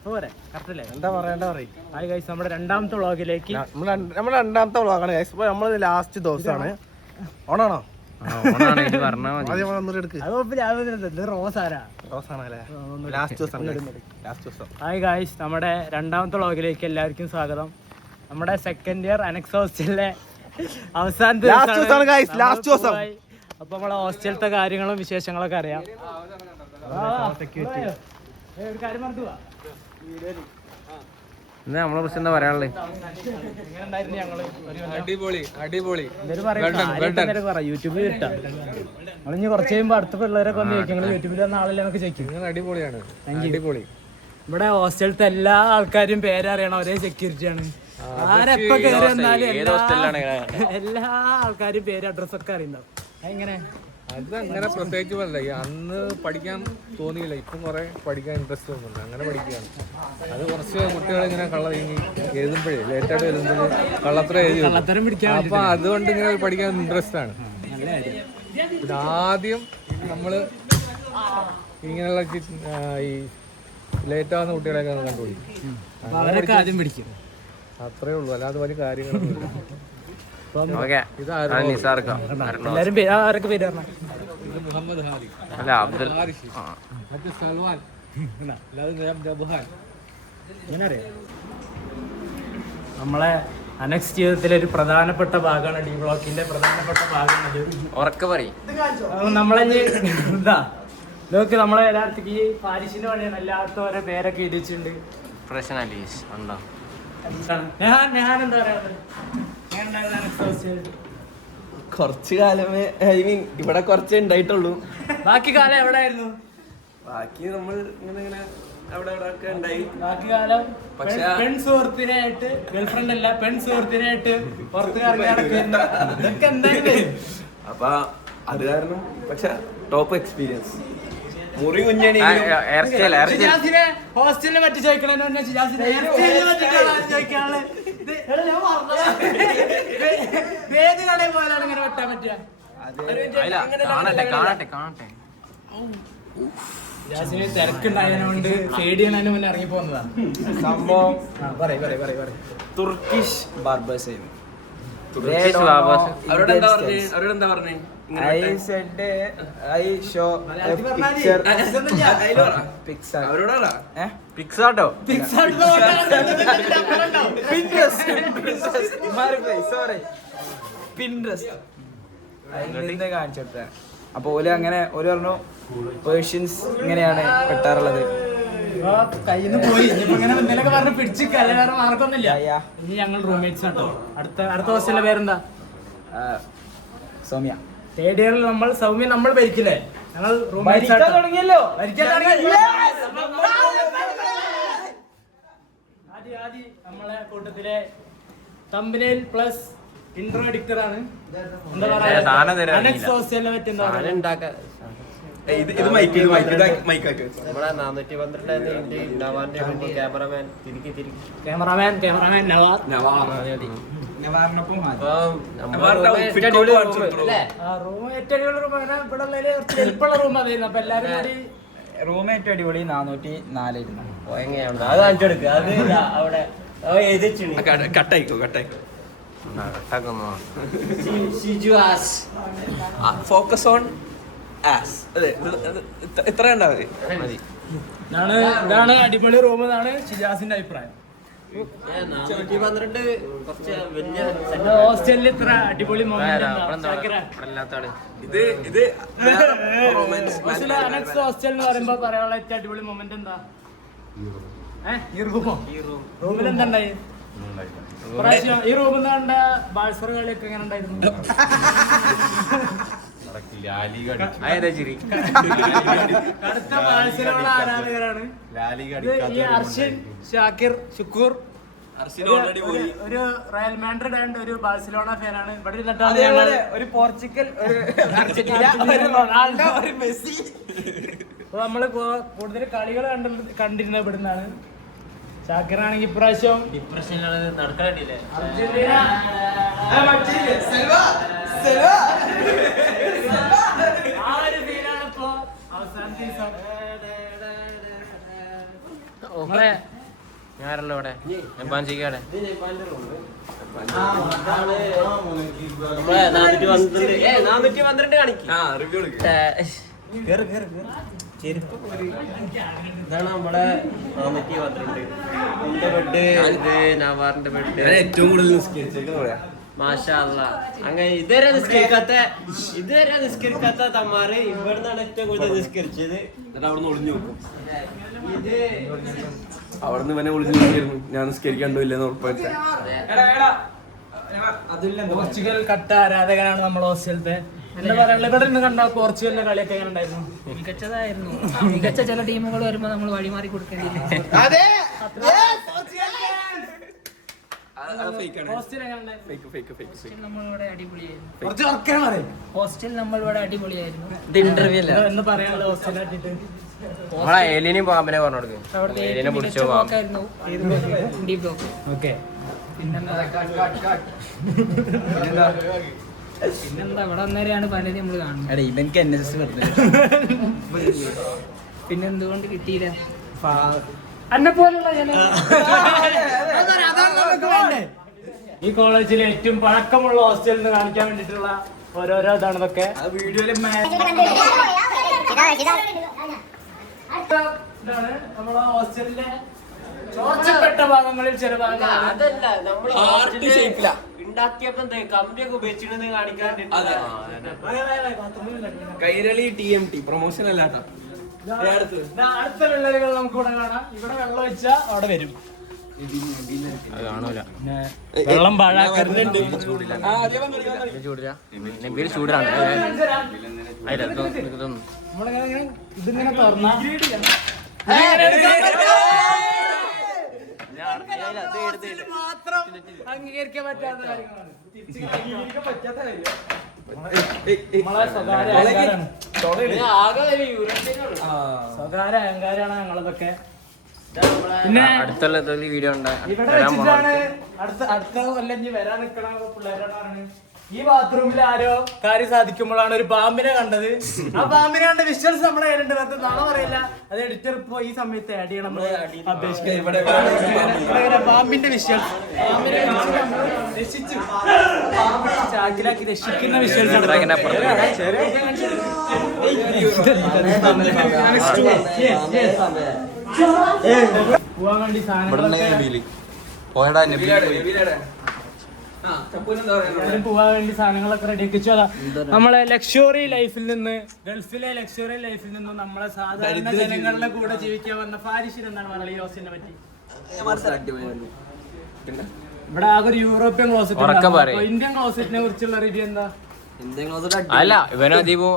എന്താ പറയണ്ട പറയും. നമ്മുടെ രണ്ടാമത്തെ വ്ളോഗിലേക്ക് നമ്മുടെ രണ്ടാമത്തെ വ്ളോഗാണ് ഗൈസ്. ഇപ്പൊ നമ്മള് ലാസ്റ്റ് ദിവസമാണ്. ഓണാണോ? നമ്മുടെ രണ്ടാമത്തെ വ്ളോഗിലേക്ക് എല്ലാവർക്കും സ്വാഗതം. നമ്മുടെ സെക്കൻഡ് ഇയർ അനക്സ് ഹോസ്റ്റലിലെ അവസാനത്തെ ദിവസം. അപ്പൊ നമ്മളെ ഹോസ്റ്റലത്തെ കാര്യങ്ങളും വിശേഷങ്ങളൊക്കെ അറിയാം. നമ്മളെ കുറിച്ച് എന്താ പറയാനുള്ളത്? യൂട്യൂബിൽ ഇട്ടാ നമ്മളിഞ്ഞ് കുറച്ച് കഴിയുമ്പോ അടുത്ത പിള്ളേരൊക്കെ വന്ന് ചോദിക്കും യൂട്യൂബിൽ വന്ന ആളല്ലേ നമുക്ക് ചോദിക്കും. അടിപൊളിയാണ്, അടിപൊളി. ഇവിടെ ഹോസ്റ്റലത്തെ എല്ലാ ആൾക്കാരും പേരറിയണം, ഒരേ സെക്യൂരിറ്റിയാണ്. ആരെപ്പോ കയറി വന്നാലും എല്ലാ ആൾക്കാരും പേര് അഡ്രസ്സൊക്കെ അറിയുണ്ടാവും. എങ്ങനെ അത് അങ്ങനെ പ്രത്യേകിച്ച് പറയില്ല. അന്ന് പഠിക്കാൻ തോന്നിയില്ല, ഇപ്പം കുറെ പഠിക്കാൻ ഇൻട്രസ്റ്റ് തോന്നുന്നുണ്ട്. അങ്ങനെ പഠിക്കുകയാണ്. അത് കുറച്ച് കുട്ടികൾ ഇങ്ങനെ എഴുതുമ്പോഴേ ലേറ്റായിട്ട് എഴുതുമ്പോൾ കള്ളത്തരം എഴുതി, അപ്പൊ അതുകൊണ്ട് ഇങ്ങനെ പഠിക്കാൻ ഇൻട്രസ്റ്റ് ആണ്. ഇതാദ്യം നമ്മള് ഇങ്ങനെയുള്ള ഈ ലേറ്റ് ആവുന്ന കുട്ടികളെയൊക്കെ കണ്ടുപിടിക്കും. അത്രേ ഉള്ളൂ, അല്ലാതെ വലിയ കാര്യങ്ങളൊന്നുമില്ല. മുഹമ്മദ് ഹാരി, മറ്റേ സൽവാൻ, നമ്മളെ അനക്സ് ജീവിതത്തിലെ ഒരു പ്രധാനപ്പെട്ട ഭാഗമാണ് ഡി ബ്ലോക്കിന്റെ പ്രധാനപ്പെട്ട ഭാഗമാണത്. നമ്മളെ എന്താ നോക്ക്, നമ്മളെ എല്ലായിടത്തേക്ക് ഈ പാരിഷിന്റെ പണിയാണ്. എല്ലായിടത്തും ഓരോ പേരൊക്കെ എഴുതിച്ചിട്ടുണ്ട്. കുറച്ച് കാലമേ ഇവിടെ കുറച്ചേ ഉണ്ടായിട്ടുള്ളൂ. ബാക്കി കാലം എവിടെയായിരുന്നു? ബാക്കി നമ്മൾ ഇങ്ങനെ അവിടെ ഒക്കെ ഉണ്ടായി. ബാക്കി കാലം പെൺ സുഹൃത്തിനായിട്ട്, ഗേൾഫ്രണ്ട് അല്ല പെൺ സുഹൃത്തിനായിട്ട് പുറത്ത് ഇറങ്ങിയായിരുന്നു. ഇതൊക്കെ എന്തായാലും അപ്പൊ അത് കാരണം പക്ഷെ ടോപ്പ് എക്സ്പീരിയൻസ്. മുറി കുഞ്ഞണി ഹോസ്റ്റലിനെ പറ്റി ചോദിക്കണേ ചോദിക്കാനുള്ള ഏത് കടയിൽ പോയാലാണ് ഇങ്ങനെ വെട്ടാൻ പറ്റുക? ജാസിന് തിരക്കുണ്ടായതുകൊണ്ട് ഫേഡ് ചെയ്യുന്നതിന് മുന്നേ ഇറങ്ങി പോകുന്നതാ സംഭവം. Turkish barbers. അവരോട് എന്താ പറഞ്ഞേ? I said I show a picture. Pixar. അവരോടാ പിക്സാട്ടോ, Pinterest. അതിന്റെ കാണിച്ചു കൊടുത്ത. അപ്പൊ ഓല് അങ്ങനെ ഓല് പറഞ്ഞു പേർഷ്യൻസ് ഇങ്ങനെയാണ് വെട്ടാറുള്ളത്. കയ്യിൽ നിന്ന് പോയി. ഇങ്ങനെ എന്തെങ്കിലുമൊക്കെ പറഞ്ഞ് പിടിച്ച് വേറെ മാർക്കൊന്നുമില്ല. ഇനി ഞങ്ങൾ റൂംമേറ്റ്സ് ആട്ടോ. അടുത്ത ഹോസ്റ്റലിന്റെ പേരെന്താ? സൗമ്യ. തേർഡ് ഇയറിൽ നമ്മൾ സൗമ്യ നമ്മൾ ഭരിക്കില്ലേ? ഞങ്ങൾ റൂംമേറ്റ്സ് തുടങ്ങിയല്ലോ. ആദ്യം നമ്മളെ കൂട്ടത്തിലെ തമ്പനയിൽ പ്ലസ് ഇൻട്രോ എഡിറ്റർ ആണ്. എന്താ പറയാ, അനക്സ് ഹോസ്റ്റലിനെ പറ്റി എന്താ പറയാ? ക്യാമറാമാൻ റൂം ഏറ്റവും അടിപൊളി 404 ഫോക്കസ് ഓൺ ആസ്. അതെ, ഇത്ര ഉണ്ടാവും. ഇതാണ് അടിപൊളി റൂം എന്നാണ് ഷിജാസിന്റെ അഭിപ്രായം. ഹോസ്റ്റലിൽ ഇത്ര അടിപൊളി അനക്സ് ഹോസ്റ്റൽ എന്ന് പറയുമ്പോ പറയാനുള്ള ഏറ്റവും അടിപൊളി മൊമെന്റ് എന്താ? ഈ റൂമിൽ എന്താ ഉണ്ടായി? ഈ റൂമിൽ നിന്ന് കണ്ട ബാഴ്സർ കളിയൊക്കെ എങ്ങനെ ഉണ്ടായിരുന്നു? അടുത്ത ബാഴ്സലോണ ആരാധകരാണ് ഈ അർഷിൻ, ഷാക്കിർ, ഷുക്കൂർ. ഒരു റയൽ മാഡ്രിഡ് ആൻഡ് ഒരു ബാഴ്സലോണ ഫാനാണ്. ഇവിടെ ഒരു പോർച്ചുഗൽ, മെസ്സി. അപ്പൊ നമ്മള് കൂടുതൽ കളികൾ കണ്ടിരുന്നത് ഇവിടുന്നാണ്. ഷാക്കിറാണെങ്കിൽ ഇപ്രാവശ്യം ഡിപ്രഷനിലാണ് നടക്കാനില്ലേ? അർജന്റീന ആ ഒരു ഫീലാണ് ഇപ്പൊ അവസാനത്തെ ദിവസം. നമ്മളെ ഞാനല്ലോ ഇവിടെ ജപ്പാൻജിക്കാടെ റിവ്യൂ ഇതാണ് നമ്മുടെ 412 എന്റെ ബെഡ് ഇത് നവാറിന്റെ ബെഡ് ഏറ്റവും കൂടുതൽ നിസ്കരിച്ചേക്കെന്ന് പറയാം. മാഷാ അല്ലാ. അങ്ങനെ ഇതുവരെ നിസ്കരിക്കാത്ത തമ്മാറ് ഇവിടുന്നാണ് ഏറ്റവും കൂടുതൽ നിസ്കരിച്ചത്. എന്നിട്ട് അവിടെ നിന്ന് ഒളിഞ്ഞു നോക്കും. ഇത് അവിടെ നിന്ന് ഇവനെ ഒളിഞ്ഞു നോക്കിയിരുന്നു ഞാൻ നിസ്കരിക്കണ്ടോ ഇല്ലെന്ന് ഉറപ്പായിട്ട്. പോർച്ചുഗൽ കട്ട ആരാധകനാണ് നമ്മൾ ഹോസ്റ്റലത്തെ. എന്താ പറയാ, ഇവിടെ നിന്ന് കണ്ട പോർച്ചുഗലിന്റെ കളിയൊക്കെ എങ്ങനെ ഉണ്ടായിരുന്നു? മികച്ചതായിരുന്നു. മികച്ച ചില ടീമുകൾ വരുമ്പോ നമ്മൾ വഴിമാറി കൊടുക്കേണ്ടിയില്ല. ഹോസ്റ്റൽ എങ്ങനെ ഉണ്ടായിരുന്നു? നമ്മളിവിടെ അടിപൊളിയായിരുന്നു. എന്ന് പറയാനുള്ളത് ഹോസ്റ്റലിനെ പറ്റിയിട്ട് എലിനെയും പാമ്പിനെ പറഞ്ഞു കൊടുക്കും. അവിടുത്തെ എലിനെ ഏറ്റവും പിടിച്ചോ മികച്ച ബ്ലോക്കായിരുന്നു ഡി ബ്ലോക്ക്. ഓക്കെ. പിന്നെന്താ ഇവിടെ വന്നേരെയാണ് പലരും നമ്മള് കാണുന്നത്. ഇവൻക്ക് NSS വെറുതെ പിന്നെ എന്തുകൊണ്ട് കിട്ടിയില്ല? എന്നെ പോലുള്ള ഈ കോളേജിലെ ഏറ്റവും പഴക്കമുള്ള ഹോസ്റ്റലിൽ നിന്ന് കാണിക്കാൻ വേണ്ടിട്ടുള്ള ഓരോരോ ഇതാണ് ഇതൊക്കെ. ഇതാണ് നമ്മളെ ഹോസ്റ്റലിലെ ചോർച്ചപ്പെട്ട ഭാഗങ്ങളിൽ ചില ഭാഗങ്ങൾ. അതല്ല നമ്മൾ ഉണ്ടാക്കിയപ്പോ കമ്പിയൊക്കെ ഉപയോഗിച്ചിട്ട് കാണിക്കാൻ കൈരളി TMT പ്രൊമോഷൻ അല്ലാട്ടോ. അടുത്ത വിള്ളലുകൾ നമുക്ക് ഇവിടെ കാണാം. ഇവിടെ വെള്ളം ഒഴിച്ചാ അവിടെ വരും. കാണൂല. വെള്ളം പാഴാക്കരുത്. ചൂടില്ല. നമ്മളിങ്ങനെ ഇതിങ്ങനെ തുറന്നാ മാത്രം അംഗീകരിക്കാൻ പറ്റാത്ത കാര്യങ്ങളാണ്. നമ്മളെ സ്വകാര്യ അഹങ്കാരാണ്. സ്വകാര്യ അഹങ്കാരാണ് ഞങ്ങളതൊക്കെ. പിന്നെ അടുത്തുള്ള വീഡിയോ ഇവിടെ വെച്ചിട്ടാണ് അടുത്ത കൊല്ലം ഇനി വരാൻ നിൽക്കണ പിള്ളേരാണ്. ഈ ബാത്റൂമിൽ ആരോ കാര്യം സാധിക്കുമ്പോഴാണ് ഒരു പാമ്പിനെ കണ്ടത്. ആ പാമ്പിനെ കണ്ട വിഷ്വൽസ് നമ്മുടെ കയ്യിലുണ്ട്. വെറുതെ നാളെ പറയില്ല. അത് എഡിറ്റർ ഇപ്പൊ ഈ സമയത്ത് ആഡ് ചെയ്യണം. പാമ്പിന്റെ വിഷ്വൽസ് രക്ഷിച്ചു ചാക്കിലാക്കി രക്ഷിക്കുന്ന വിഷ്വൽസ് പോവാൻ വേണ്ടി സാധനങ്ങളൊക്കെ പോവാൻ വേണ്ടി സാധനങ്ങളൊക്കെ റെഡിയാക്കിച്ചു. അതാ നമ്മളെ ലക്ഷറി ലൈഫിൽ നിന്ന്, ഗൾഫിലെ ലക്ഷറി ലൈഫിൽ നിന്നും നമ്മളെ സാധാരണ ജനങ്ങളുടെ കൂടെ ജീവിക്കാൻ വന്ന ഫാരിഷിന് എന്താണ് പറയുക ഈ ഹോസ്റ്റലിനെ പറ്റി? ഇവിടെ ആകെ ഒരു യൂറോപ്യൻ ക്ലോസറ്റ്, ഇന്ത്യൻ ക്ലോസറ്റിനെ കുറിച്ചുള്ള റിവ്യൂ എന്താ? അല്ല ഇവനധികവും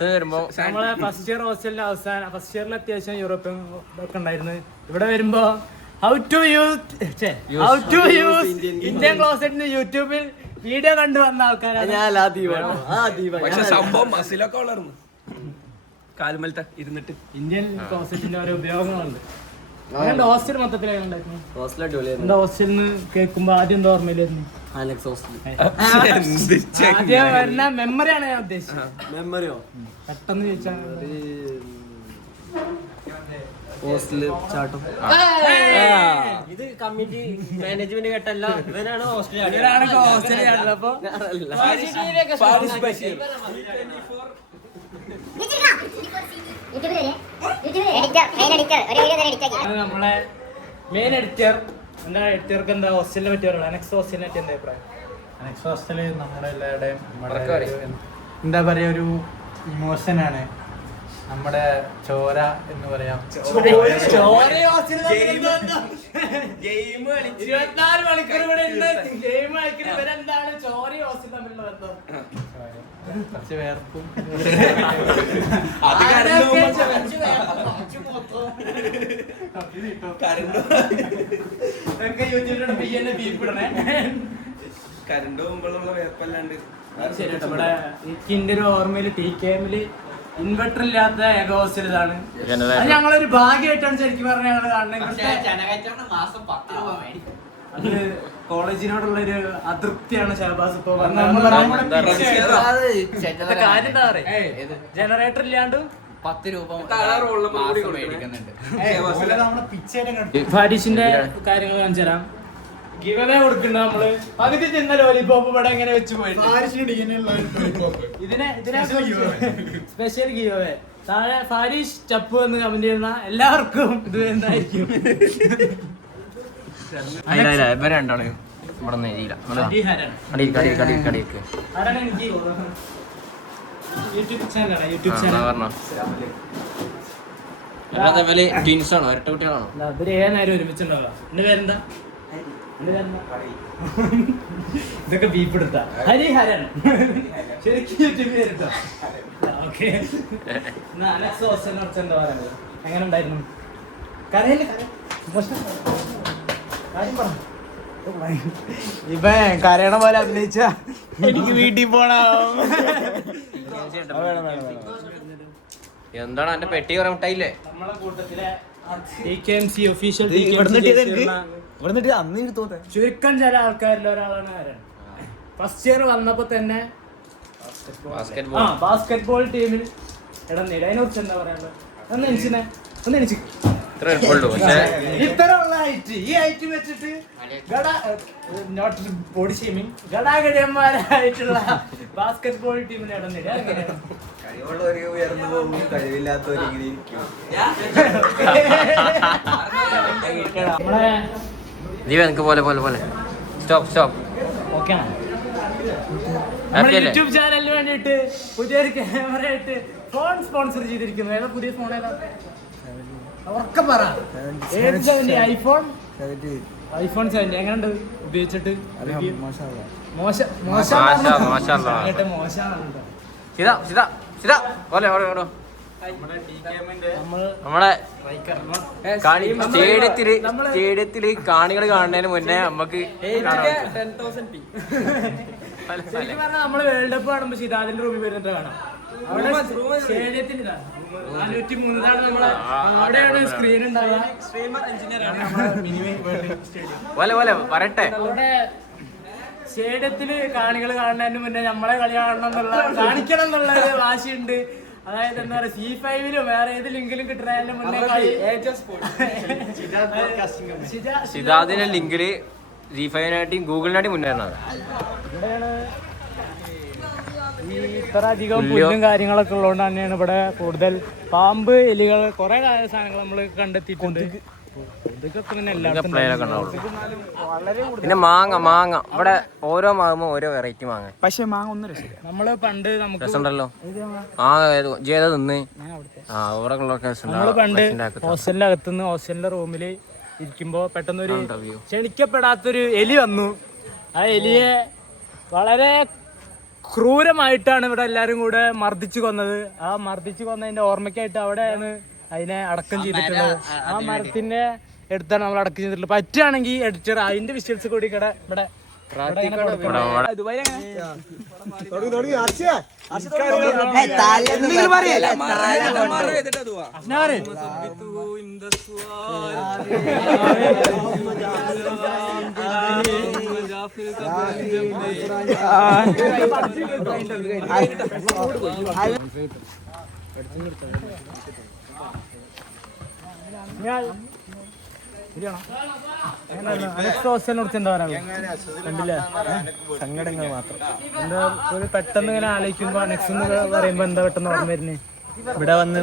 വരുമ്പോ നമ്മളെ ഫസ്റ്റ് ഇയർ ഹോസ്റ്റലിന്റെ അവസാനം ഫസ്റ്റ് ഇയറിൽ അത്യാവശ്യം യൂറോപ്യൻ ഒക്കെ ഉണ്ടായിരുന്നു. ഇവിടെ വരുമ്പോ ഹൗ ടു യൂസ് ഇന്ത്യൻ ക്ലോസറ്റിന് യൂട്യൂബിൽ വീഡിയോ കണ്ടു വന്ന ആൾക്കാരാണ്. പക്ഷെ സംഭവം മസിലൊക്കെ വളർന്നു കാലുമലത്തെ ഇരുന്നിട്ട്. ഇന്ത്യൻ ക്ലോസറ്റിന്റെ ഓരോ ഉപയോഗങ്ങളുണ്ട്. ഹോസ്റ്റൽ മൊത്തത്തിൽ ഹോസ്റ്റലിൽ നിന്ന് കേൾക്കുമ്പോ ആദ്യം എന്താ ഓർമ്മയിലായിരുന്നു? ആദ്യം വരുന്ന മെമ്മറിയാണ് ഞാൻ ഉദ്ദേശിച്ചത്. മെമ്മറിയോ? പെട്ടെന്ന് ചോദിച്ചാൽ ഇത് കമ്മിറ്റി മാനേജ്മെന്റ് കേട്ടല്ല, ഇവനാണ് ഹോസ്റ്റലിൽ. അപ്പൊ നമ്മളെ മെയിൻ എഡിറ്റർ. എന്താ എഡിറ്റർക്ക് എന്താ ഹോസ്റ്റലിനെ പറ്റി പറയുള്ളത്? അനക്സ് ഹോസ്റ്റലിനെ പറ്റി എന്താ അഭിപ്രായം? അനക്സ് ഹോസ്റ്റല് നമ്മുടെ എല്ലാവരുടെയും എന്താ പറയാ ഒരു ഇമോഷനാണ്. നമ്മുടെ ചോര എന്ന് പറയാം. 24 മണിക്കൂർ ഇവിടെ ഗെയിം കളിക്കുന്ന ഇവരെന്താണ് ചോറി ഹോസ്റ്റൽ തമ്മിലുള്ള ബന്ധം? കുറച്ച് വേർപ്പും കരണ്ട് പോകുമ്പോഴുള്ള വേർപ്പല്ലാണ്ട് ഇവിടെ എനിക്കിന്റെ ഒരു ഓർമ്മയില് TKM ഇൻവെർട്ടർ ഇല്ലാത്ത ഏക ഹോസ്റ്റൽ ഇതാണ്. അത് ഞങ്ങളൊരു ഭാഗ്യമായിട്ടാണ് ശരിക്കും പറഞ്ഞ ഞങ്ങള് കാണുന്നത്. അത് കോളേജിനോടുള്ള ഒരു അതൃപ്തിയാണ് ഷഹബാസ് ഇപ്പൊ കാര്യം എന്താ പറയുക, ജനറേറ്റർ ഇല്ലാണ്ട് 10 രൂപ മേടിക്കുന്നുണ്ട്. ഫാരിഷിന്റെ കാര്യങ്ങൾ കാണിച്ചു തരാം. ഗിവ് അവേ കൊടുക്കുന്നുണ്ട് നമ്മള്. പകുതി തിന്ന ലോലിപോപ്പ് ഇവിടെ എങ്ങനെ വെച്ച് പോയിട്ട് ഇതിനെ സ്പെഷ്യൽ ഗിവ് അവേ. താഴെ ഫാരിഷ് ചപ്പു എന്ന് കമന്റ് ചെയ്യുന്ന എല്ലാവർക്കും ഇത് എന്തായിരിക്കും. ആരാണ് എനിക്ക് യൂട്യൂബ് ചാനലാണ്. യൂട്യൂബ് ചാനൽ ഇവര് ഏത് നേരം ഒരുമിച്ചുണ്ടാവുക. എന്റെ പേരെന്താ? ഇതൊക്കെ ബീപ്പ് എടുത്താ ഹരിഹരൻ ശരിക്കും യൂട്യൂബ് പേരിട്ടോ. ഓക്കെ എന്താ പറയുന്നത്? എങ്ങനെ ഉണ്ടായിരുന്നു? കരയില് കാര്യം പറ. ഇപ്പൊ കരയണ പോലെ അഭിനയിച്ച എനിക്ക് വീട്ടിൽ പോണോ? എന്താണ് എന്റെ പെട്ടി കുറെ മുട്ടായില്ലേ? നമ്മളെ കൂട്ടത്തിലെ ഒഫീഷ്യൽ ചുരുക്കം ചില ആൾക്കാരിൽ ഒരാളാണ് ഹരൻ. ഫസ്റ്റ് ഇയർ വന്നപ്പോ തന്നെ ബാസ്കറ്റ്ബോൾ ടീമിൽ ഇടം നേടി. അതിനെക്കുറിച്ച് എന്താ പറയാനുള്ളത്? ഒന്ന് എണിച്ചു ഇത്തരമുള്ള ഹൈറ്റ്, ഈ ഹൈറ്റ് വെച്ചിട്ട് നോട്ട് ബോഡി ഷേമിങ്, ഗടാഗടിയന്മാരായിട്ടുള്ള ബാസ്കറ്റ്ബോൾ ടീമിന് ഇടം നേടി. കഴിവുള്ളവര് ഉയർന്നു പോകും, കഴിവില്ലാത്തവര് ഇങ്ങനെ ഇരിക്കും. യൂട്യൂബ് ചാനലിന് വേണ്ടിയിട്ട് പുതിയൊരു ക്യാമറ ആയിട്ട് ഫോൺ സ്പോൺസർ ചെയ്തിരിക്കുന്നു. ഏതാ പുതിയ ഫോൺ? ഏതാ ഉറക്കം പറ. ഐഫോൺ 70. എങ്ങനെയുണ്ട് ഉപയോഗിച്ചിട്ട്? നമ്മളെ സ്റ്റേഡിയത്തില് കാണികൾ കാണുന്നതിന് മുന്നേ നമുക്ക് ശരിക്കും പറഞ്ഞാൽ നമ്മള് വേൾഡ് കപ്പ് കാണുമ്പോ സിതാദിന്റെ റൂമിൽ വരുന്നിട്ട് കാണാം. അവിടെ സ്റ്റേഡിയത്തിൽ 403 നമ്മളെ അവിടെയാണ് സ്ക്രീൻ ഉണ്ടാവുക. വരട്ടെ. അവിടെ സ്റ്റേഡിയത്തില് കാണികൾ കാണുന്നതിന് മുന്നേ നമ്മളെ കളി കാണിക്കണം എന്നുള്ള ഒരു വാശിയുണ്ട്. അതായത് എന്താ പറയാ, C5 വേറെ ഏത് ലിങ്കിലും കിട്ടുന്നതിന് മുന്നേ സിതാദിന്റെ ലിങ്കില് G5-നായിട്ടും ഗൂഗിളിനായിട്ടും മുന്നേറുന്നത്. ഇവിടെയാണ് ഈ ഇത്ര അധികം പുല്ലും കാര്യങ്ങളൊക്കെ ഉള്ളതുകൊണ്ട് തന്നെയാണ് ഇവിടെ കൂടുതൽ പാമ്പ്, എലികൾ, കുറെ സാധനങ്ങൾ നമ്മൾ കണ്ടെത്തിയിട്ടുണ്ട്. പിന്നെ മാങ്ങ ഇവിടെ ഓരോ മാങ്ങ ഓരോ വെറൈറ്റി മാങ്ങ. പക്ഷെ മാങ്ങ ഒന്നും രസം. നമ്മള് പണ്ട് നമുക്ക് രസമുണ്ടല്ലോ. നമ്മള് പണ്ട് ഹോസ്റ്റലിന്റെ അകത്തുനിന്ന് ഹോസ്റ്റലിന്റെ റൂമില് ഇരിക്കുമ്പോ പെട്ടെന്നൊരു ക്ഷണിക്കപ്പെടാത്തൊരു എലി വന്നു. ആ എലിയെ വളരെ ക്രൂരമായിട്ടാണ് ഇവിടെ എല്ലാരും കൂടെ മർദ്ദിച്ചു കൊന്നത്. ആ മർദ്ദിച്ചു കൊന്നതിന്റെ ഓർമ്മയ്ക്കായിട്ട് അവിടെയാണ് അതിനെ അടക്കം ചെയ്തിട്ടുള്ളത്. ആ മരത്തിന്റെ അടുത്താണ് നമ്മൾ അടക്കം ചെയ്തിട്ടുള്ളത്. പറ്റുകയാണെങ്കിൽ എഡിറ്റർ അതിന്റെ വിഷ്വൽസ് കൂടി ഇവിടെ സങ്കടങ്ങൾ മാത്രം. എന്താ ഒരു പെട്ടെന്ന് ഇങ്ങനെ ആലോചിക്കുമ്പോ നെക്സ്റ്റ് എന്ന് പറയുമ്പോ എന്താ പെട്ടെന്ന് ഓർമ്മ വരുന്നേ? ഇവിടെ വന്ന്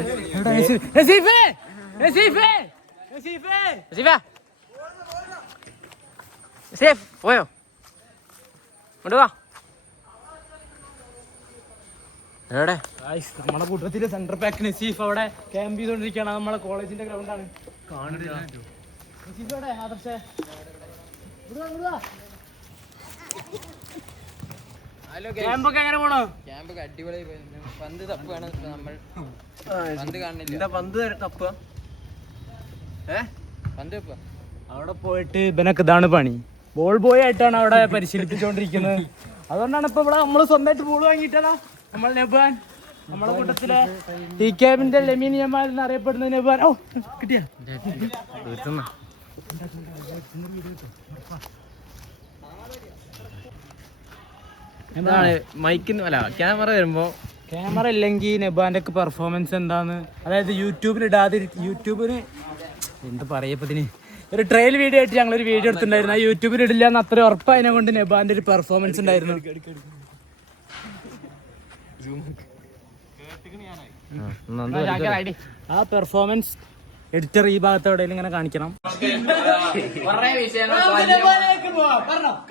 പോയോ വാ. നമ്മളെ കൂട്ടത്തില് സെന്റർ പാക്ക് നസീഫ് അവിടെ ക്യാമ്പ് ചെയ്തോണ്ടിരിക്കുകയാണ്. നമ്മളെ കോളേജിന്റെ ഗ്രൗണ്ടാണ്. ക്യാമ്പൊക്കെ എങ്ങനെ പോണോ? ക്യാമ്പൊക്കെ അടിപൊളി. പന്ത് തപ്പാണ് നമ്മൾ. പന്ത് കാണുന്നില്ല. പന്ത് തപ്പുക. പന്ത് തപ്പുക. അവിടെ പോയിട്ട് ഇവനൊക്കെ ഇതാണ് പണി. ബോൾ ബോയ് ആയിട്ടാണ് അവിടെ പരിശീലിപ്പിച്ചുകൊണ്ടിരിക്കുന്നത്. അതുകൊണ്ടാണ് ഇപ്പൊ ഇവിടെ നമ്മള് സ്വന്തമായിട്ട് ബോൾ വാങ്ങിയിട്ടാണ് നമ്മൾ നെബാൻ, നമ്മളെ കൂട്ടത്തിലെ ടി ക്യാബിന്റെ ലെമീനിയന്മാർ എന്നറിയപ്പെടുന്ന നെബാൻ. ഓ കിട്ടിയ എന്താണ് മൈക്കിന്ന് അല്ല ക്യാമറ വരുമ്പോ ക്യാമറ ഇല്ലെങ്കിൽ നെബാൻ്റെ ഒക്കെ പെർഫോമൻസ് എന്താന്ന്, അതായത് യൂട്യൂബിന് എന്താ പറയപ്പത്തിന് ഒരു ട്രയൽ വീഡിയോ ആയിട്ട് ഞങ്ങളൊരു വീഡിയോ എടുത്തിട്ടുണ്ടായിരുന്നു. ആ യൂട്യൂബിൽ ഇടില്ല എന്ന് അത്ര ഉറപ്പായതിനെ കൊണ്ട് നെബാൻ്റെ ഒരു പെർഫോമൻസ് ഉണ്ടായിരുന്നു. ആ പെർഫോമൻസ് എഡിറ്റർ ഈ ഭാഗത്തോടെ ഇങ്ങനെ കാണിക്കണം.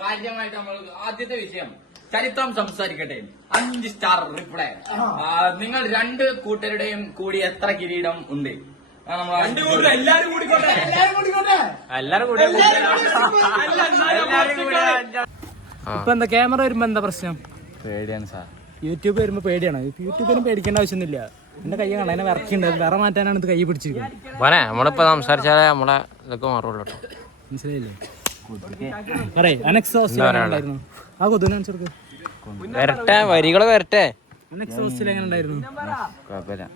കാര്യമായിട്ട് നമ്മൾ ആദ്യത്തെ വിഷയം ചരിത്രം സംസാരിക്കട്ടെ. 5 സ്റ്റാർ റിപ്ലൈ. നിങ്ങൾ 2 കൂട്ടരുടെയും കൂടി എത്ര കിരീടം ഉണ്ട്? ഇപ്പൊ എന്താ ക്യാമറ വരുമ്പോ എന്താ പ്രശ്നം? പേടിയാണ് സാർ. യൂട്യൂബ് വരുമ്പോ പേടിയാണ്. യൂട്യൂബിനും പേടിക്കേണ്ട ആവശ്യമൊന്നുമില്ല. എന്റെ കൈ കാണാൻ അതിനെ വറക്കിണ്ട്, വേറെ മാറ്റാനാണ് ഇത് കൈ പിടിച്ചിരിക്കുന്നത്. നമ്മളിപ്പോ സംസാരിച്ചാലേ നമ്മളെ ഇതൊക്കെ മാറുള്ളൂ. മനസ്സിലായില്ലേ? പറയേ അനക്സ് ഹോസ്റ്റലായിരുന്നു. ആ കൊതുവിനനുസരിച്ച് വരട്ടെ, വരികള് വരട്ടെ. അനക്സ് ഹോസ്റ്റൽ എങ്ങനെ ഉണ്ടായിരുന്നു?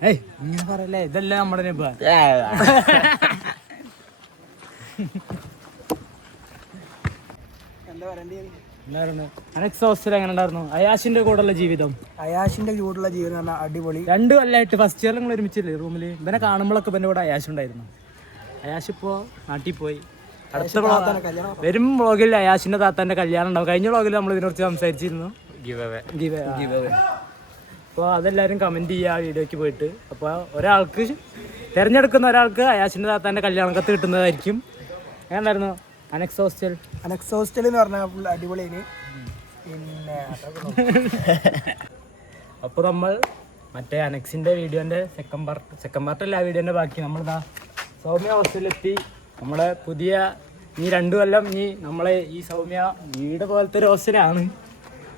ഏയ് ഇങ്ങനെ പറയല്ലേ, ഇതല്ല നമ്മുടെ നെബാൻ. അനക്സ് ഹോസ്റ്റൽ എങ്ങനെ ഉണ്ടായിരുന്നു? അയാഷിന്റെ കൂടെയുള്ള ജീവിതം പറഞ്ഞാൽ അടിപൊളി. 2 കൊല്ലമായിട്ട് ഫസ്റ്റ് ഇയർ നിങ്ങൾ ഒരുമിച്ചില്ലേ റൂമില്? ഇവനെ കാണുമ്പോഴൊക്കെ ഇവന്റെ കൂടെ അയാഷ് ഉണ്ടായിരുന്നു. അയാഷ് ഇപ്പോ നാട്ടിൽ പോയി. അടുത്ത വരും വ്ളോഗിൽ അയാഷിന്റെ താത്താന്റെ കല്യാണം ഉണ്ടാവും. കഴിഞ്ഞ വ്ളോഗിൽ നമ്മൾ ഇതിനെക്കുറിച്ച് സംസാരിച്ചിരുന്നു. അപ്പോൾ അതെല്ലാവരും കമന്റ് ചെയ്യുക ആ വീഡിയോക്ക് പോയിട്ട്. അപ്പോൾ ഒരാൾക്ക് തിരഞ്ഞെടുക്കുന്ന ഒരാൾക്ക് അയാഷിന്റെ താത്താന്റെ കല്യാണം കത്ത് കിട്ടുന്നതായിരിക്കും. എങ്ങനെ ഉണ്ടായിരുന്നു അനക്സ് ഹോസ്റ്റൽ? അനക്സ് ഹോസ്റ്റൽ എന്ന് പറഞ്ഞാൽ അടിപൊളിയാണ്. പിന്നെ അപ്പോൾ നമ്മൾ മറ്റേ അനക്സിന്റെ വീഡിയോന്റെ സെക്കൻഡ് പാർട്ടല്ല, ആ വീഡിയോന്റെ ബാക്കി നമ്മളിതാ സൗമ്യ ഹോസ്റ്റലിലെത്തി. നമ്മളെ പുതിയ ഈ 2 കൊല്ലം നമ്മളെ ഈ സൗമ്യ വീട് പോലത്തെ ഒരു ഹോസ്റ്റലാണ്.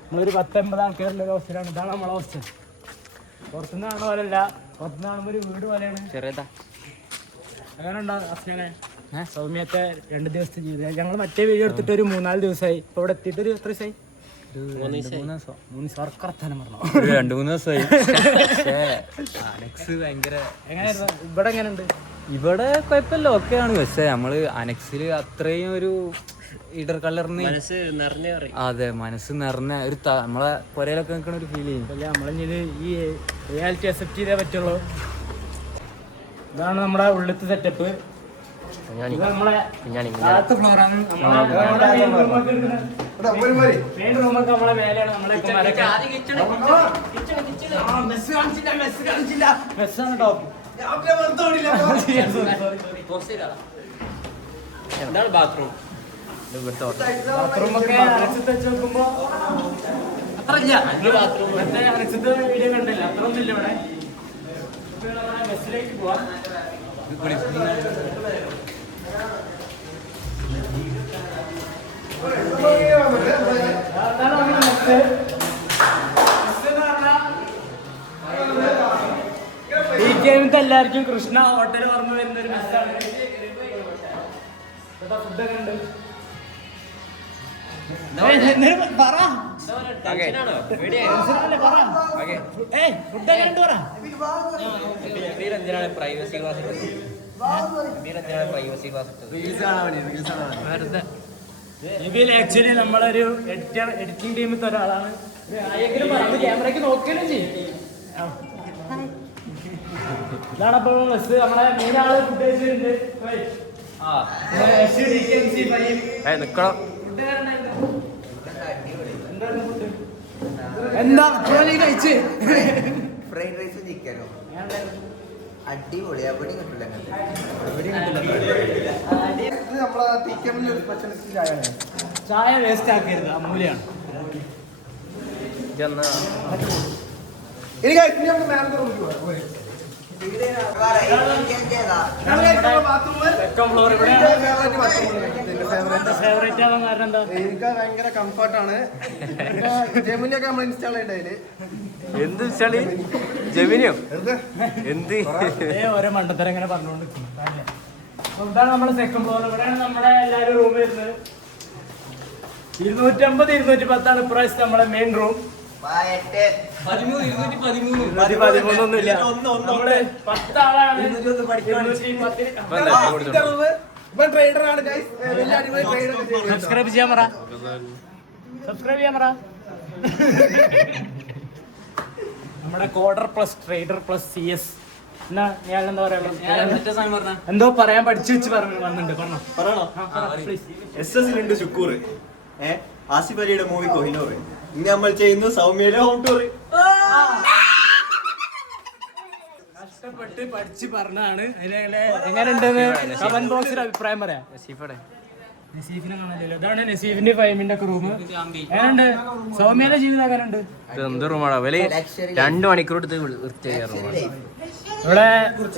നമ്മളൊരു 10-50 ആൾക്കാരുള്ള ഒരു ഹോസ്റ്റലാണ്. ഇതാണ് നമ്മളെ ഹോസ്റ്റൽ. പുറത്തുനിന്ന് കാണുന്ന പോലെയല്ല, പുറത്തുനിന്ന് കാണുമ്പോൾ ഒരു വീട് പോലെയാണ്. ചെറിയതാ. അങ്ങനെ ഉണ്ടാവും ഹോസ്റ്റലെ സൗമ്യത്തെ 2 ദിവസത്തെ ജീവിതം. ഞങ്ങൾ മറ്റേ വീഡിയോ എടുത്തിട്ട് ഒരു 3-4 ദിവസമായി. ഇപ്പോൾ ഇവിടെ എത്തിയിട്ട് ഒരു എത്ര ദിവസമായി? 3 ദിവസം. വർക്കർത്താനം പറഞ്ഞു 2-3 ദിവസമായി. എങ്ങനെയായിരുന്നു ഇവിടെ? എങ്ങനെയുണ്ട് ഇവിടെ? കുഴപ്പമില്ല, ഓക്കെയാണ്. പക്ഷെ നമ്മള് അനക്സിൽ അത്രയും ഒരു ഇടർ കളറിന് അതെ മനസ്സ് നിറഞ്ഞ ഒരു നമ്മളെ പുരയിലൊക്കെ നിൽക്കണ ഒരു ഫീൽ ചെയ്യും. അല്ല നമ്മളിത് ഈ റിയാലിറ്റി അക്സെപ്റ്റ് ചെയ്തേ പറ്റുള്ളൂ. ഇതാണ് നമ്മുടെ ഉള്ളിലത്തെ സെറ്റപ്പ്. നമ്മളെ ആദ്യത്തെ ഫ്ലോറാണ്. മെയിൻ റൂമൊക്കെ നമ്മളെ മേലെയാണ്. നമ്മളെ മെസ്സാണ് ടോപ്പ്. ബാത്റൂം ബാത്റൂമൊക്കെ അനക്സത്ത് വെച്ച് നോക്കുമ്പോ അത്ര ഇല്ല. മറ്റേ അനക്സത്ത് വീഡിയോ കണ്ടില്ല, അത്ര ഒന്നുമില്ല ഇവിടെ. ബസ്സിലേക്ക് പോവാം. എല്ലാവർക്കും കൃഷ്ണ ഹോട്ടൽ ഓർമ്മ വരുന്ന ഒരു മെസ്സാണ്. ഫുഡൊക്കെ ഉണ്ട്. ആക്ച്വലി നമ്മളൊരു എഡിറ്റിംഗ് ടീമിലത്തെ ഒരാളാണ്. ക്യാമറയ്ക്ക് നോക്കുകയും ചെയ്യും. ഇതാണ് അപ്പോൾ ബസ്. നമ്മളെ മെയിൻ ആള് ഫുഡ് കഴിച്ചിട്ടുണ്ട്. എന്താ കഴിച്ച്? ഫ്രൈഡ് റൈസും ചിക്കനോ അടിപൊളി. എവിടെയും കിട്ടില്ല. ചായ വേസ്റ്റ് ആക്കരുത്, അമൂല്യാണ്. എനിക്ക് ഭയങ്കര കംഫർട്ടാണ്. ജെമിനിയൊക്കെ നമ്മൾ ഇൻസ്റ്റാൾ ചെയ്തതില് എന്ത് ജെമിനിയോ എന്ത് ഓരോ മണ്ടത്തരം ഇങ്ങനെ പറഞ്ഞുകൊണ്ട് ഇതാണ് നമ്മുടെ സെക്കൻഡ് ഫ്ലോർ. ഇവിടെയാണ് നമ്മുടെ എല്ലാവരും റൂം വരുന്നത്. 250-210 ഇപ്രാവശ്യം നമ്മളെ മെയിൻ റൂം. 13-13 നമ്മള് 10 ആളാണ്. സബ്സ്ക്രൈബ് ചെയ്യാൻ പറ. സബ്സ്ക്രൈബ് ചെയ്യാൻ പറ. നമ്മുടെ കോഡർ പ്ലസ് ട്രേഡർ പ്ലസ് CS. എന്നാ ഞാൻ എന്താ പറയാ, എന്തോ പറയാൻ പഠിച്ചു വെച്ച് വന്നിട്ടുണ്ട്. പറഞ്ഞോ. SS ശുക്കൂർ, ആസിഫ് അലിയുടെ മൂവി കൊഹിനൂർ. ഇന്ന് നമ്മൾ ചെയ്യുന്നു സൗമ്യയിലെ ഹോം ടൂർ. കഷ്ടപ്പെട്ട് പഠിച്ച് പറഞ്ഞാണ്. എങ്ങനെയുണ്ടെന്ന് കമന്റ് ബോക്സിൽ അഭിപ്രായം പറയാം. നസീഫിനെ കാണാനില്ലല്ലോ. ഇതാണ് നസീഫിന്റെ ഫൈമിന്റെ ഒക്കെ റൂം. എങ്ങനെയുണ്ട് സൗമ്യയുടെ ജീവിതം? എങ്ങനെയുണ്ട്? എന്ത് റൂമാണോ അവര് 2 മണിക്കൂർ എടുത്ത് വൃത്തിയാക്കിയ ഇവിടെ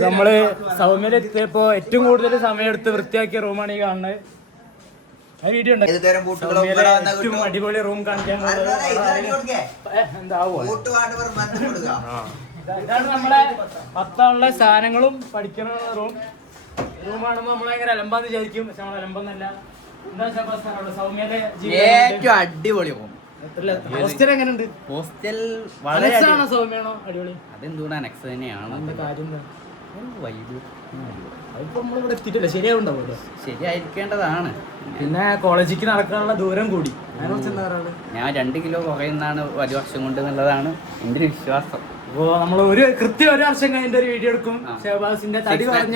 നമ്മള് സൗമ്യയിൽ എത്തിയപ്പോ ഏറ്റവും കൂടുതൽ സമയം എടുത്ത് വൃത്തിയാക്കിയ റൂമാണ് ഈ കാണുന്നത്. വീഡിയോ ഉണ്ട്. ഏറ്റവും അടിപൊളി റൂം കാണിക്കാൻ എന്താവോ. ഇതാണ് നമ്മളെ പത്താനുള്ള സാധനങ്ങളും പഠിക്കുന്ന റൂമാണെന്ന് നമ്മളെങ്ങനെ അലമ്പാന്ന് വിചാരിക്കും. പക്ഷെ നമ്മൾ അലമ്പൊന്നല്ല. എന്താ സൗമ്യയുടെ ഏറ്റവും അടിപൊളി ഹോസ്റ്റൽ എങ്ങനെയുണ്ട്? ഹോസ്റ്റൽ അനക്സാണോ സൗമ്യാണോ അടിപൊളി? അതെന്തുകൊണ്ട് അനക്സ് തന്നെയാണ്. എന്താ കാര്യം? വൈബ് അതിപ്പോ നമ്മളിവിടെ എത്തിയിട്ടില്ല. ശരിയാവുണ്ടാവുമല്ലോ. ശരിയായിരിക്കേണ്ടതാണ്. പിന്നെ കോളേജിലേക്ക് നടക്കാനുള്ള ദൂരം കൂടി. അതിനെക്കുറിച്ച് എന്താ പറയുക? ഞാൻ 2 കിലോ കുറയുന്നതാണ് ഒരു വർഷം കൊണ്ട് എന്നുള്ളതാണ് എൻ്റെ ഒരു വിശ്വാസം. അപ്പോ നമ്മൾ കൃത്യം 1 വർഷം കഴിഞ്ഞ ഒരു വീഡിയോ എടുക്കും. ഷഹബാസിന്റെ തടി പറഞ്ഞ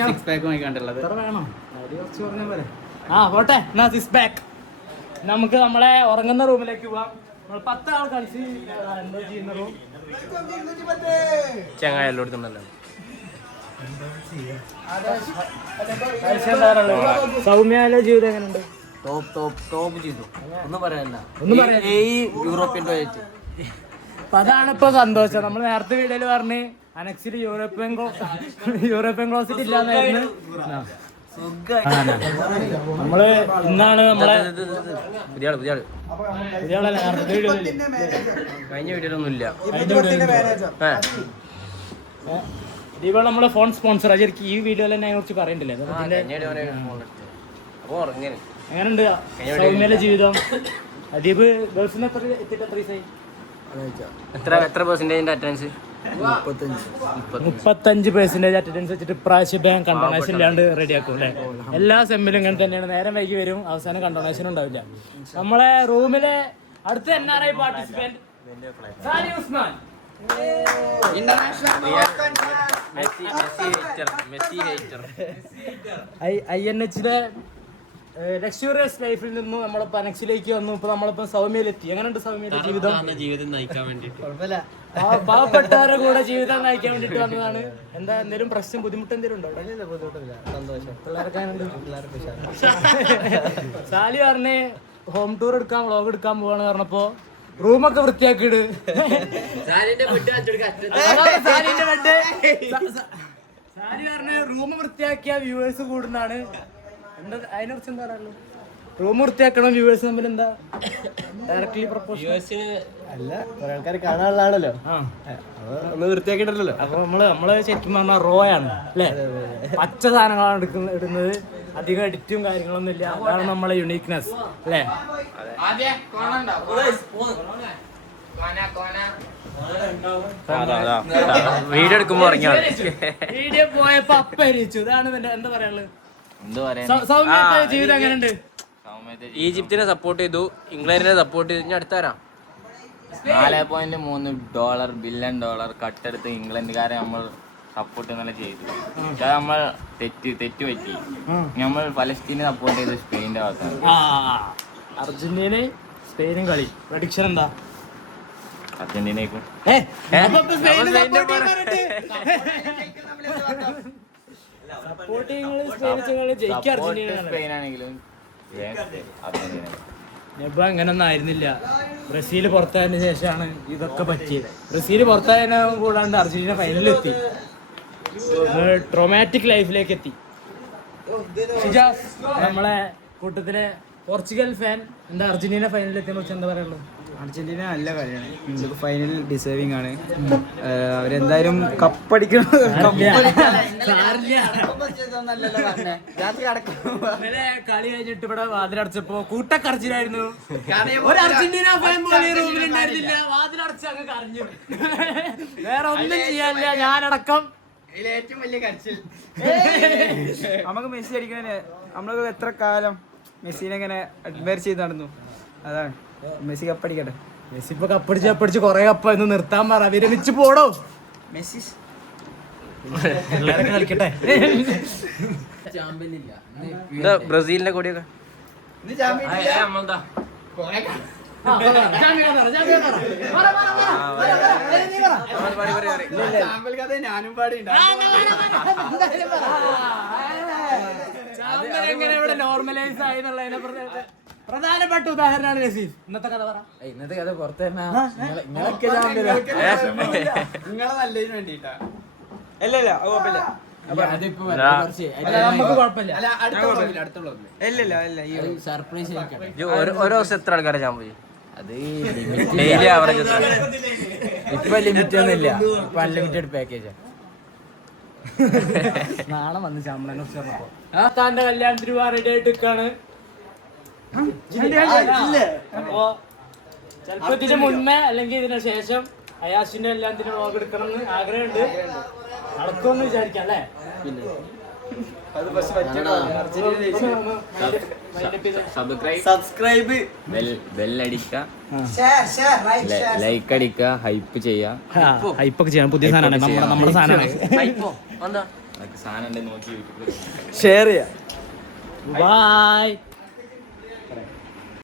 കണ്ടുള്ളത് വേണോ? തടി കുറച്ച് പറഞ്ഞ പോലെ. പോട്ടെ എന്നാ 6 പാക്ക്. നമുക്ക് നമ്മളെ ഉറങ്ങുന്ന റൂമിലേക്ക് പോവാം. നമ്മൾ 10 ആൾ കളിച്ച് എന്താ ചെയ്യുന്ന റൂം ചങ്ങായി എല്ലായിടത്തുണ്ടല്ലോ. സൗമ്യയിലെ ജീവിതം എങ്ങനെയുണ്ട്? ടോപ്പ് ചെയ്തു. ഒന്നും പറയാനില്ല. European toilet. അപ്പൊ അതാണ് ഇപ്പൊ സന്തോഷം. നമ്മൾ നേരത്തെ വീഡിയോയില് പറഞ്ഞ് അനക്സിൽ യൂറോപ്യൻ ക്ലോസറ്റ് ഇല്ലാന്നായിരുന്നു. നമ്മള് ഇന്നാണ് നമ്മളെ പുതിയ ആള് കഴിഞ്ഞ വീഡിയോയിലൊന്നും ഇല്ല. ദീപാവളി നമ്മളെ ഫോൺ സ്പോൺസർ ശരിക്കും ഈ വീഡിയോയിൽ തന്നെ അതിനെ കുറിച്ച് പറയണ്ടില്ലേ? എങ്ങനെയുണ്ട് സൗമ്യയിലെ ജീവിതം? അദീപ് ഗേൾസിന് എത്തിയിട്ട് എത്ര ദിവസമായി? എത്ര പെർസെന്റേജിന്റെ അറ്റൻഡൻസ്? 35% അറ്റൻഡൻസ് വെച്ചിട്ട് ഇപ്രാവശ്യം ബാങ്ക് കണ്ടോണേഷൻ ഇല്ലാണ്ട് റെഡിയാക്കും അല്ലേ? എല്ലാ സെമ്മിലും ഇങ്ങനെ തന്നെയാണ്. നേരം വൈകി വരും, അവസാനം കണ്ടോണേഷൻ ഉണ്ടാവില്ല. നമ്മളെ റൂമിലെ അടുത്ത NRI പാർട്ടിസിപ്പന്റ് സാലി ഉസ്മാൻ. INHലെ ലക്ഷറിയസ് ലൈഫിൽ നിന്നും നമ്മളിപ്പോ അനക്സിലേക്ക് വന്നു. ഇപ്പൊ നമ്മളിപ്പോ സൗമ്യയിലെത്തി. എങ്ങനെയുണ്ട് സൗമ്യയുടെ ജീവിതം നയിക്കാൻ വേണ്ടി? പാവപ്പെട്ടവരുടെ കൂടെ ജീവിതം നയിക്കാൻ വേണ്ടിട്ട് വന്നതാണ്. എന്താ എന്തെങ്കിലും പ്രശ്നം ബുദ്ധിമുട്ട് എന്തെങ്കിലും ഉണ്ടോ? സന്തോഷം. സാലി പറഞ്ഞ് ഹോം ടൂർ എടുക്കാൻ വ്ളോഗ് എടുക്കാൻ പോവാന്ന് പറഞ്ഞപ്പോ റൂമൊക്കെ വൃത്തിയാക്കിയിട്. സാലി പറഞ്ഞ് റൂം വൃത്തിയാക്കിയ വ്യൂവേഴ്സ് കൂടുന്നാണ്. എന്താ അതിനെ കുറിച്ച് എന്താ പറയുള്ളൂ? റൂം വൃത്തിയാക്കണം വ്യൂവേഴ്സ് തമ്മിൽ എന്താ ഡയറക്ട്ലി പ്രപ്പോസ് അല്ല, കുറെ ആൾക്കാർ കാണാനുള്ള ആണല്ലോ. ഒന്ന് വൃത്തിയാക്കിയിട്ടല്ലോ. അപ്പൊ നമ്മള് ശരിക്കും പറഞ്ഞാൽ റോ ആണ് അല്ലേ? പച്ച സാധനങ്ങളാണ് ഇടുന്നത്. അധികം എഡിറ്റും കാര്യങ്ങളൊന്നും ഇല്ല. അതാണ് നമ്മളെ യുണീക്നെസ് അല്ലേ? വീഡിയോ എടുക്കുമ്പോ വീഡിയോ പോയപ്പോ അപ്പ എരിച്ചു. ഇതാണ് എന്താ പറയാനുള്ളത്? സൗമ്യയുടെ ജീവിതം എങ്ങനെയുണ്ട്? ഈജിപ്തിനെ സപ്പോർട്ട് ചെയ്തു, ഇംഗ്ലണ്ടിനെ സപ്പോർട്ട് ചെയ്തു. ഇനി അടുത്താരാ? $4.3 ബില്യൺ കട്ടെടുത്ത് ഇംഗ്ലണ്ടുകാരെ നമ്മൾ സപ്പോർട്ട് തന്നെ ചെയ്തു. നമ്മൾ തെറ്റ് പറ്റി. നമ്മൾ ഫലസ്തീനെ സപ്പോർട്ട് ചെയ്ത് സ്പെയിനിന്റെ ഭാഗത്താണ്. അർജന്റീനയും സ്പെയിനും കളി പ്രഡിക്ഷൻ എന്താ? അർജന്റീനയ്ക്കും സ്പെയിനാണെങ്കിലും ഇപ്പൊ അങ്ങനൊന്നും ആയിരുന്നില്ല. ബ്രസീൽ പുറത്തായതിനു ശേഷമാണ് ഇതൊക്കെ പറ്റിയത്. ബ്രസീൽ പുറത്തായതിനെ കൂടാണ്ട് അർജന്റീന ഫൈനലിലെത്തി. ട്രോമാറ്റിക് ലൈഫിലേക്ക് എത്തി. നമ്മളെ കൂട്ടത്തിലെ പോർച്ചുഗൽ ഫാൻ എന്താ അർജന്റീന ഫൈനലിലെത്തിയെന്ന് വെച്ചാൽ എന്താ പറയുള്ളൂ? അർജന്റീന നല്ല കളിയാണ്. ഫൈനൽ ഡിസേർവിംഗ് ആണ്. അവരെന്തായാലും കപ്പടിക്കണം. കളി കഴിഞ്ഞിട്ട് ഇവിടെ വാതിലടച്ചപ്പോ കൂട്ടക്കരച്ചിലായിരുന്നു. ഒരു അർജന്റീന ഫാൻ പോലെ റൂമിലുണ്ടായിരുന്നില്ല. വാതിലടച്ച് അങ്ങ് കരഞ്ഞു. വേറെ ഒന്നും ചെയ്യാനില്ല. ഞാനടക്കം ഏറ്റവും വലിയ കരച്ചിൽ. നമുക്ക് മെസ്സി അടിക്കുന്നതിന് നമ്മൾ എത്ര കാലം മെസ്സിനെ ഇങ്ങനെ അഡ്മയർ ചെയ്ത് നടന്നു. അതാണ് മെസ്സി കപ്പടിക്കട്ടെ. മെസ്സി ഇപ്പൊ കപ്പടിച്ച് കൊറേ കപ്പ ഇന്ന് നിർത്താൻ പറ, വിരമിച്ച് പോടോ. മെസ്സി എല്ലാവരും കളിക്കട്ടെ. ബ്രസീലിന്റെ കൊടിയൊക്കെ ഞാനും പാടിയുണ്ട്. എങ്ങനെ ഇവിടെ നോർമലൈസ് ആയി എന്നുള്ളതിനെ പ്രധാനപ്പെട്ട ഉദാഹരണമാണ് നസീഫ്. ഇന്നത്തെ കഥ പറ. ഇന്നത്തെ കഥ പുറത്തെ നിങ്ങളൊക്കെ നിങ്ങളെ നല്ലതിന് വേണ്ടിട്ടാ. അല്ല കുഴപ്പമില്ല. നമുക്ക് കുഴപ്പമില്ല. അല്ല അടുത്ത വ്ളോഗില്, അടുത്ത വ്ളോഗില്. ഇല്ല ഈ സർപ്രൈസ് ഓരോ ദിവസം എത്ര ആൾക്കാരെ ഞാൻ പോയി? അത് ഡെയിലി ആവറേജ് ഇപ്പൊ ലിമിറ്റ് ഒന്നും ഇല്ല, ഇപ്പൊ അൺലിമിറ്റഡ് പാക്കേജാ. നാളെ വന്ന് ചമ്മനോ താന്റെ കല്യാണത്തിന് റെഡി ആയിട്ട് നിൽക്കാണ്. അപ്പോ ചിലപ്പോ ഇതിന് മുന്നേ അല്ലെങ്കിൽ ഇതിന് ശേഷം അയാസിന്റെ കല്യാണത്തിന് വ്ളോഗ് എടുക്കണം എന്ന് ആഗ്രഹമുണ്ട്. നടക്കുമെന്ന് വിചാരിക്കാം അല്ലേ? സബ്സ്ക്രൈബ്, ബെല്ലടിക്ക, ലൈക്ക് അടിക്ക, ഹൈപ്പ് ചെയ്യാ. ഹൈപ്പൊക്കെ ചെയ്യാൻ പുതിയ സാധനമാണ്, നമ്മുടെ സാധനമാണ്. സാധനം നോക്കി ഷെയർ ചെയ്യാം. ബൈ.